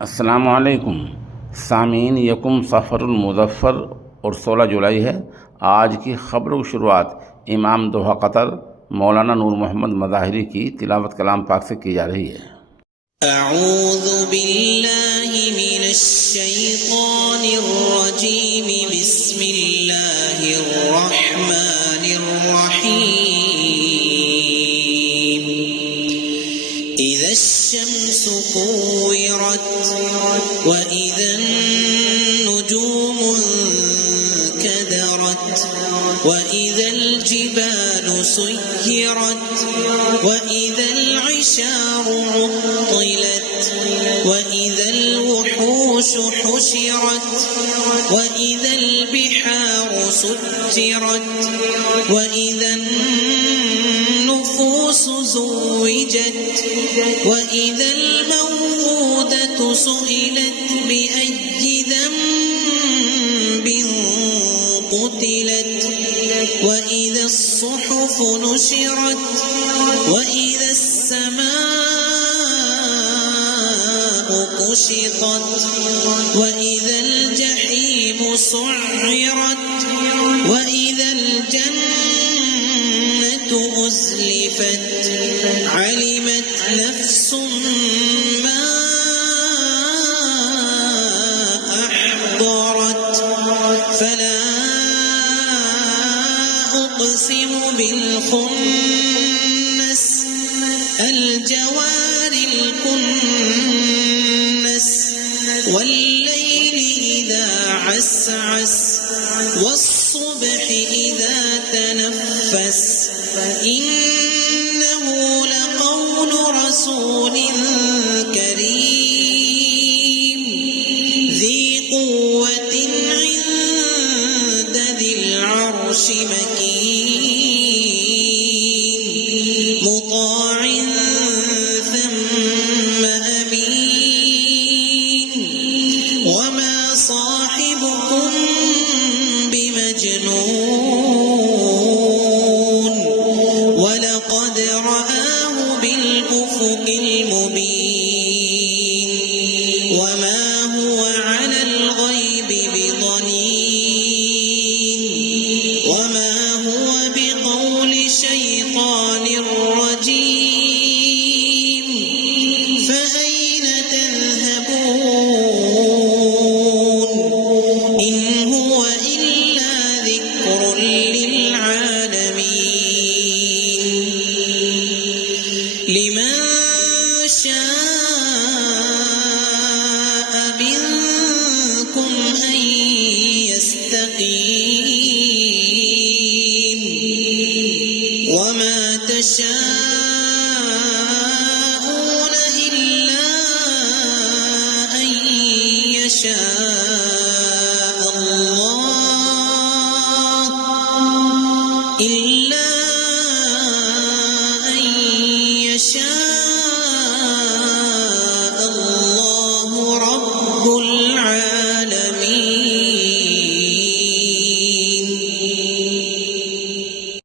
अस्सलामुअलैकुम सामीन, यकुम सफ़रुल-मुज़फ़्फ़र और 16 जुलाई है। आज की ख़बरों की शुरुआत इमाम दोहा क़तर मौलाना नूर मोहम्मद मज़ाहिरी की तिलावत कलाम पाक से की जा रही है। अऊज़ु बिल्लाहि मिनश शैतानिर रजीम, बिस्मिल्लाहिर रहमानिर रहीम। इज़श शम्सु कुव्विरत व इज़न नुजूमु कदरत व इज़ल जिबालु सुय्यरत व इज़ल इशारु उत्तिलत व इज़ल वुहूशु हुशिरत व इज़ल बिहारु सुज्जिरत व इज़न नुफूसु ज़ुव्विजत व इज़ल मौऊदतु सुइलत बिअय्यि ज़ंबिन क़ुतिलत व इज़ा الصُّحُفُ نُشِرَتْ وَإِذَا السَّمَاءُ كُشِطَتْ وَإِذَا الْجَحِيمُ سُعِّرَتْ وَإِذَا الْجَنَّةُ أُزْلِفَتْ عَلِمَتْ نَفْسٌ مَّا أَحْضَرَتْ فَلَا أُقْسِمُ بالخنس الجوار الكنس والليل إذا عسعس والصبح إذا تنفس إنه لقول رسول كريم ذي قوة عند ذي العرش مكين مطاع ثم أمين وما صاحبكم بمجنون ولقد رآه بالأفق المبين وما هو على الغيب بضنين وما هو بقول شيطان رجيم فأين تذهبون إن هو إلا ذكر للعالمين لمن شاء منكم أن يستقيم وما تشاءون إلا أن يشاء الله